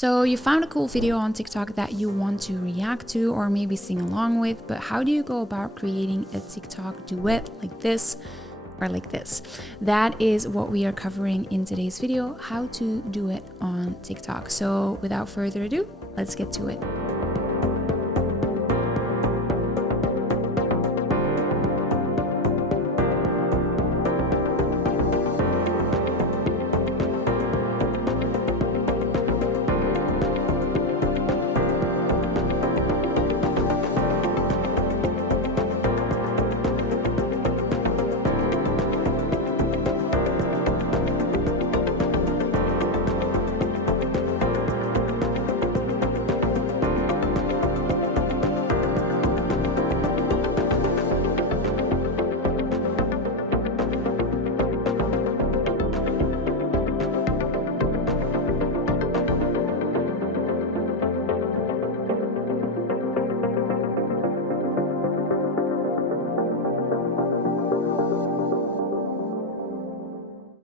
So you found a cool video on TikTok that you want to react to or maybe sing along with, but how do you go about creating a TikTok duet like this or like this? That is what we are covering in today's video, how to do it on TikTok. So without further ado, let's get to it.